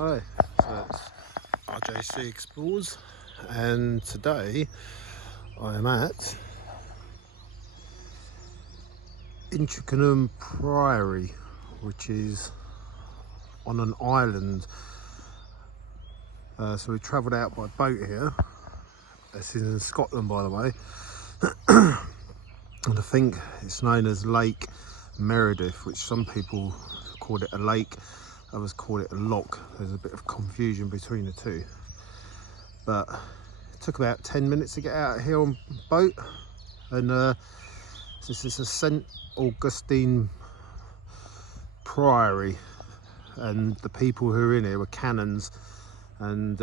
Hi, so it's RJC Explores, and today I am at Inchmahome Priory, which is on an island. So we travelled out by boat here. This is in Scotland, by the way, and I think it's known as Lake Menteith, which some people call it a lake, others call it a loch. There's a bit of confusion between the two, but it took about 10 minutes to get out here on boat. And this is a St Augustinian Priory, and the people who are in here were canons, and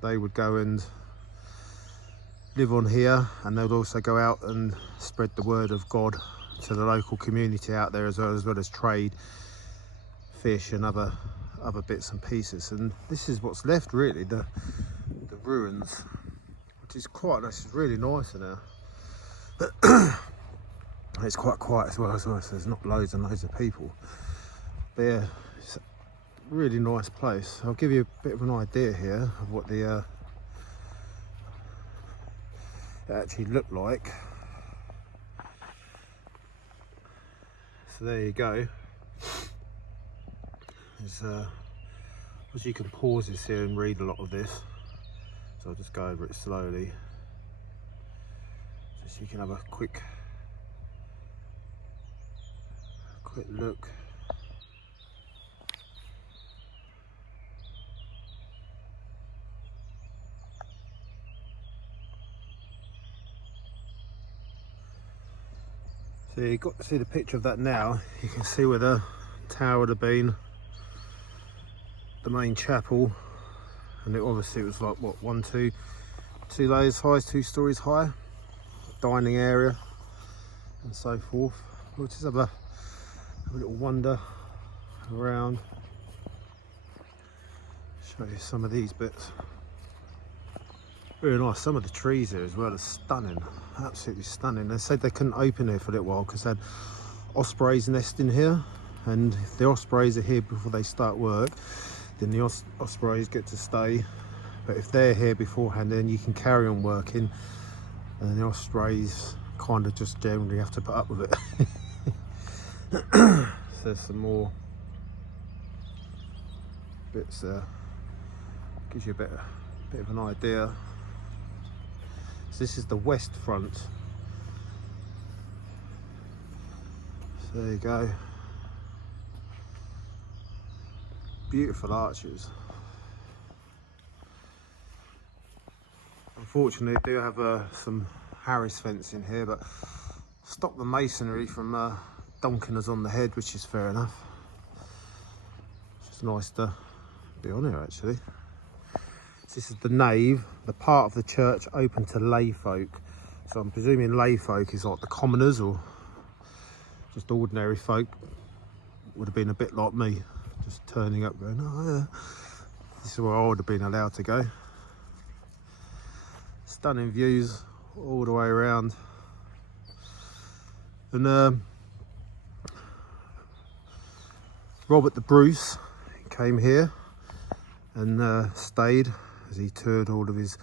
they would go and live on here, and they'd also go out and spread the word of God to the local community out there, as well as trade fish and other bits and pieces. And this is what's left, really, the ruins, which is quite nice. It's really nice in there. It's quite quiet as well, so there's not loads and loads of people, but yeah, it's a really nice place. I'll give you a bit of an idea here of what the it actually looked like. So there you go. There's as you can pause this here and read a lot of this, so I'll just go over it slowly just so you can have a quick look. So you've got to see the picture of that now. You can see where the tower would have been, the main chapel, and it obviously was like what, two layers high, 2 stories high, dining area and so forth. We'll just have a little wander around, show you some of these bits. Very nice. Some of the trees here as well are stunning, absolutely stunning. They said they couldn't open here for a little while because they had ospreys nesting here, and if the ospreys are here before they start work, then the ospreys get to stay. But if they're here beforehand, then you can carry on working, and the ospreys kind of just generally have to put up with it. So there's some more bits there, gives you a bit of an idea. So this is the west front. So there you go. Beautiful arches. Unfortunately, I do have some Harris fence in here, but stop the masonry from donking us on the head, which is fair enough. It's just nice to be on here, actually. So this is the nave, the part of the church open to lay folk. So I'm presuming lay folk is like the commoners, or just ordinary folk. Would have been a bit like me, just turning up going, oh yeah. This is where I would have been allowed to go. Stunning views all the way around. And Robert the Bruce came here and stayed as he toured all of his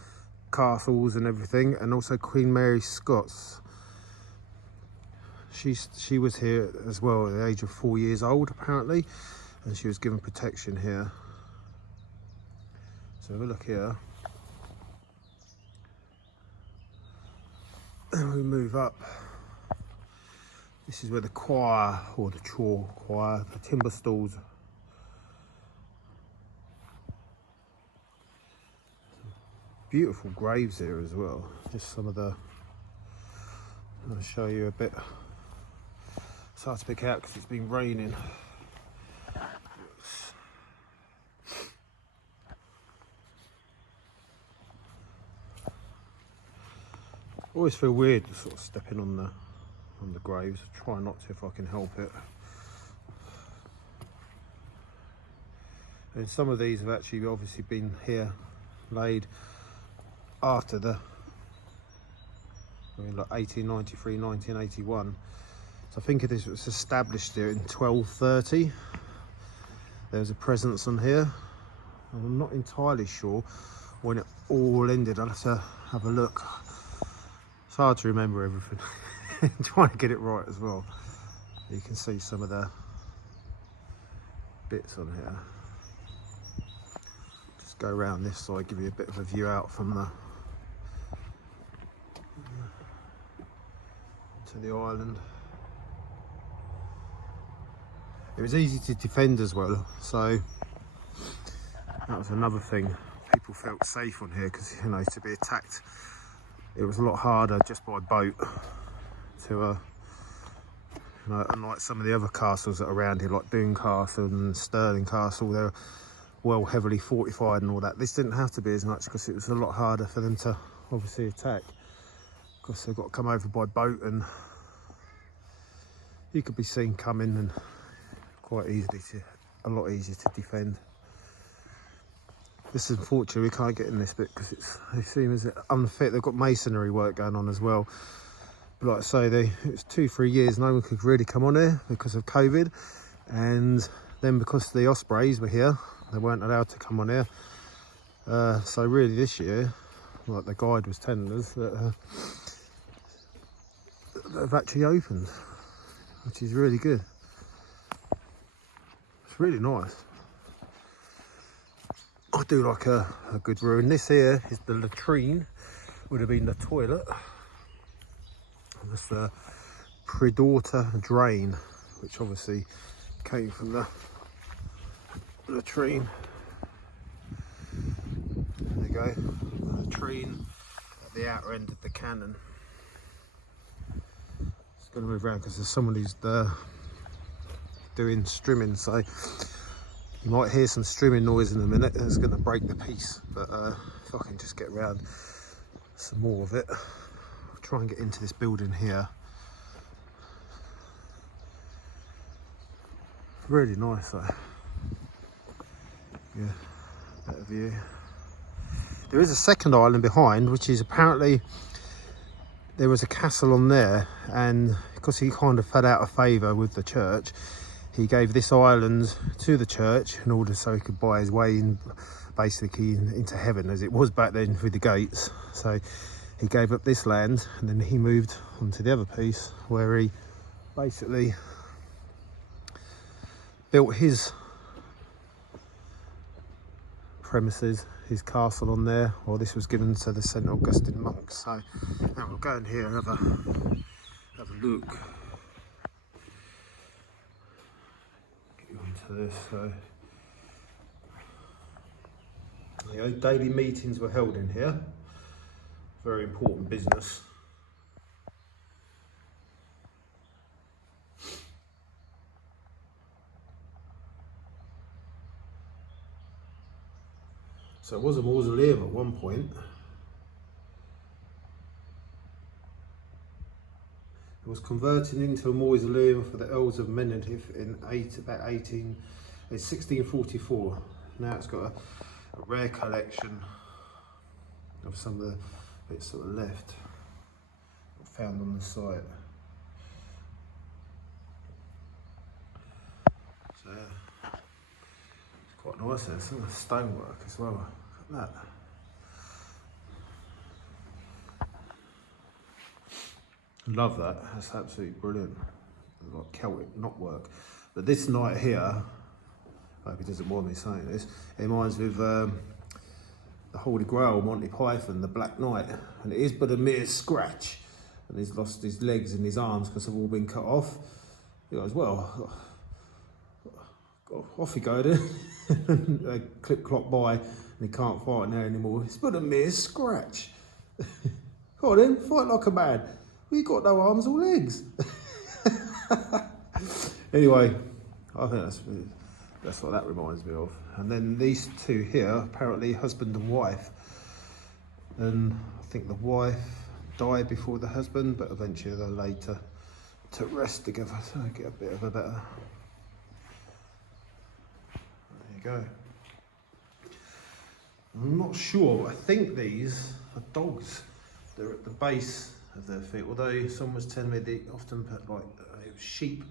castles and everything, and also Queen Mary Scots. She was here as well at the age of 4 years old apparently, and she was given protection here. So have a look here. And we move up. This is where the choir, or the chaw choir, the timber stalls. Beautiful graves here as well. Just some of the, I'll show you a bit. It's hard to pick out because it's been raining. Always feel weird sort of stepping on the graves. Try not to if I can help it. And some of these have actually obviously been here laid after like 1893, 1981. So I think this was established here in 1230. There's a presence on here and I'm not entirely sure when it all ended. I'll have to have a look. It's hard to remember everything. Trying to get it right as well. You can see some of the bits on here. Just go around this side, give you a bit of a view out from the to the island. It was easy to defend as well, so that was another thing. People felt safe on here because, you know, to be attacked, it was a lot harder just by boat to, you know, unlike some of the other castles that are around here, like Boone Castle and Stirling Castle, they're well heavily fortified and all that. This didn't have to be as much because it was a lot harder for them to obviously attack, because they've got to come over by boat, and you could be seen coming, and quite easily a lot easier to defend. This is unfortunately we can't get in this bit because they seem as unfit. They've got masonry work going on as well. But like I say, it was 2-3 years no one could really come on here because of COVID, and then because the ospreys were here, they weren't allowed to come on here. So really this year, like the guide was telling us, that they've actually opened, which is really good. It's really nice. I do like a good ruin. This here is the latrine, would have been the toilet. And that's the Predaughter drain, which obviously came from the latrine. There you go, the latrine at the outer end of the cannon. Just going to move around because there's someone who's doing strimming, so you might hear some strimming noise in a minute. It's going to break the piece, but if I can just get around some more of it, I'll try and get into this building here. Really nice though. Yeah, better view. There is a second island behind, which is apparently there was a castle on there, and because he kind of fell out of favour with the church, he gave this island to the church in order so he could buy his way in, basically into heaven, as it was back then with the gates. So he gave up this land, and then he moved on to the other piece where he basically built his premises, his castle on there. Well, this was given to the St Augustinian monks. So now we'll go in here and have a look. Get into this. So you know, daily meetings were held in here. Very important business. So it was a mausoleum at one point. It was converted into a mausoleum for the Earls of Menteith in about 1644. Now it's got a rare collection of some of the bits that were left, found on the site. So yeah, it's quite nice. There's some of the stonework as well. Look at that. Love that. That's absolutely brilliant. Like Celtic knotwork. But this knight here, I hope he doesn't mind me saying this, it reminds me of the Holy Grail, Monty Python, the Black Knight, and it is but a mere scratch. And he's lost his legs and his arms because they've all been cut off. He goes, well, off he go then. They clip clop by, and he can't fight now anymore. It's but a mere scratch. Go on then, fight like a man. We got no arms or legs. Anyway, I think that's what that reminds me of. And then these two here, apparently husband and wife. And I think the wife died before the husband, but eventually they're later to rest together. So I get a bit of a better. There you go. I'm not sure, but I think these are dogs. They're at the base of their feet, although someone was telling me they often put like sheep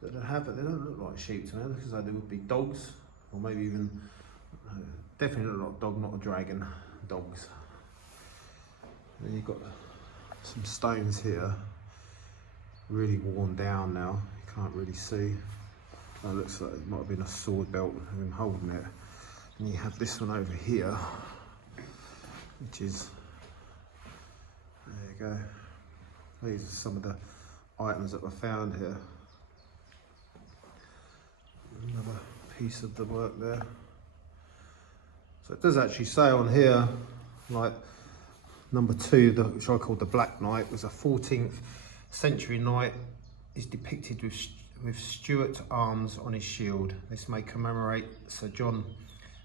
that they have, but they don't look like sheep to me. Because they would be dogs, or maybe even Definitely not a dog, not a dragon. Dogs. Then you've got some stones here, really worn down now. You can't really see. Oh, it looks like it might have been a sword belt with him holding it. And you have this one over here, which is, there you go. These are some of the items that were found here. Another piece of the work there. So it does actually say on here, like number 2, which I call the Black Knight, was a 14th century knight. Is depicted with Stuart arms on his shield. This may commemorate Sir John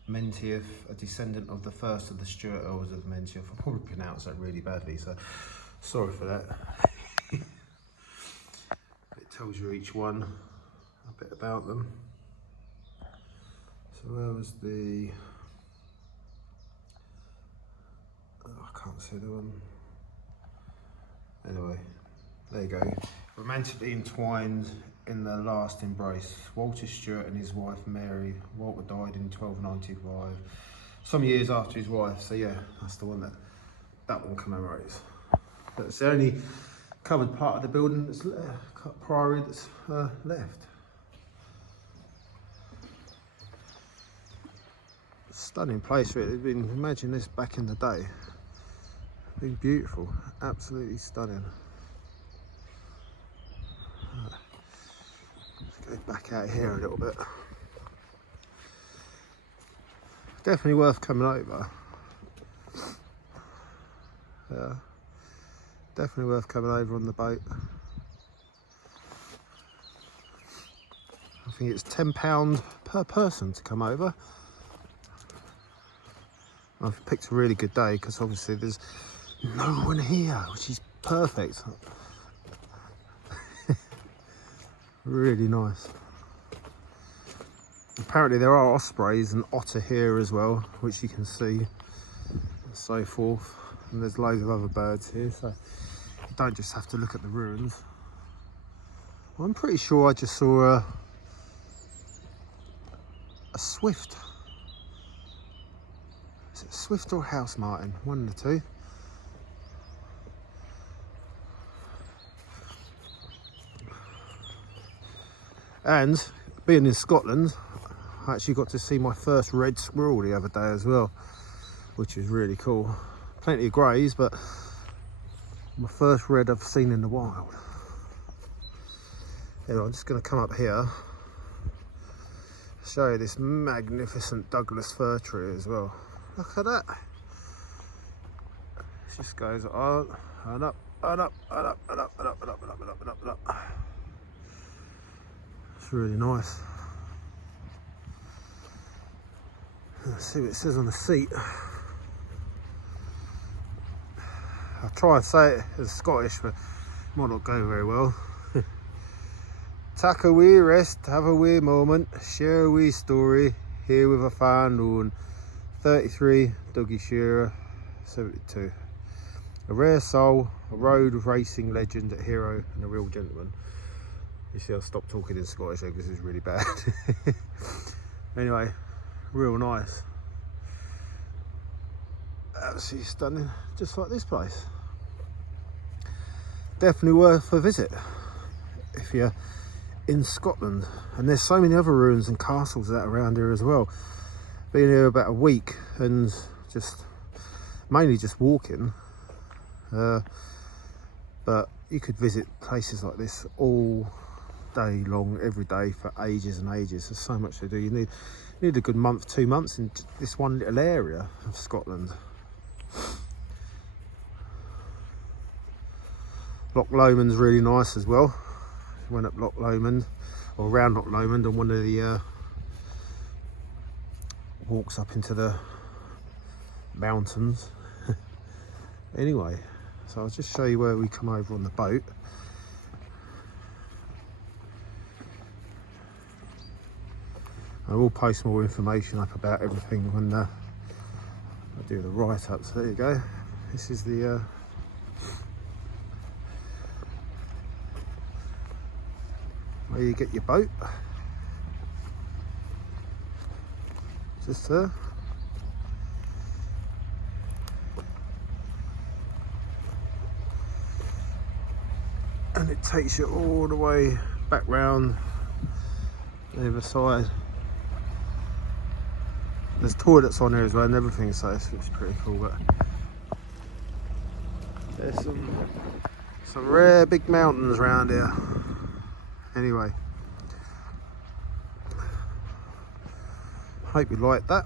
Menteith, a descendant of the first of the Stuart Earls of Menteith. I probably pronounced that really badly, so sorry for that. It tells you each one a bit about them. So where was the... Oh, I can't see the one. Anyway, there you go. Romantically entwined in their last embrace. Walter Stewart and his wife Mary. Walter died in 1295, some years after his wife. So yeah, that's the one that one commemorates. That's the only covered part of the building that's priory that's left. Stunning place really. Imagine this back in the day. It'd been beautiful, absolutely stunning. Let's go back out here a little bit. Definitely worth coming over. Yeah, definitely worth coming over on the boat. I think it's £10 per person to come over. I've picked a really good day because obviously there's no one here, which is perfect. Really nice. Apparently there are ospreys and otter here as well, which you can see, and so forth. And there's loads of other birds here, so you don't just have to look at the ruins. Well, I'm pretty sure I just saw a swift. Is it swift or house martin? One of the two. And being in Scotland, I actually got to see my first red squirrel the other day as well, which was really cool. Plenty of greys, but my first red I've seen in the wild. Anyway, I'm just going to come up here, show you this magnificent Douglas fir tree as well. Look at that. It just goes on and up and up and up and up and up and up and up and up and up and up. It's really nice. Let's see what it says on the seat. I'll try and say it as Scottish, but it might not go very well. Tak a wee rest, have a wee moment, share a wee story, here with a fan known. 33, Dougie Shearer, 72. A rare soul, a road racing legend, a hero and a real gentleman. You see, I'll stop talking in Scottish because it's really bad. Anyway, real nice. Absolutely stunning, just like this place. Definitely worth a visit if you're in Scotland. And there's so many other ruins and castles that are around here as well. Been here about a week and just mainly just walking. But you could visit places like this all day long, every day for ages and ages. There's so much to do. You need a good month, 2 months in this one little area of Scotland. Loch Lomond's really nice as well. Went up Loch Lomond, or around Loch Lomond, on one of the walks up into the mountains. Anyway, so I'll just show you where we come over on the boat. I will post more information up about everything when I do the write-up. So there you go. This is the where you get your boat. Just there. and it takes you all the way back round the other side. There's toilets on here as well and everything, so it's pretty cool. But there's some rare big mountains around here. Anyway, hope you like that.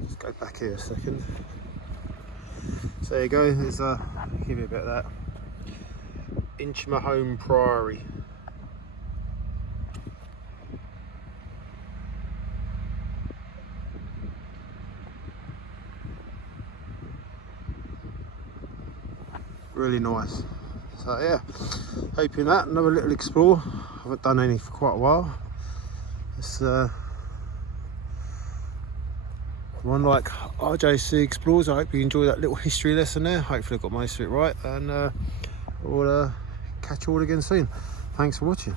Let's go back here a second. So there you go, there's give you a bit of that. Inchmahome Priory. Really nice. So yeah, hoping that another little explore. I haven't done any for quite a while. It's one like RJC Explores. I hope you enjoyed that little history lesson there. Hopefully I got most of it right, and we'll catch you all again soon. Thanks for watching.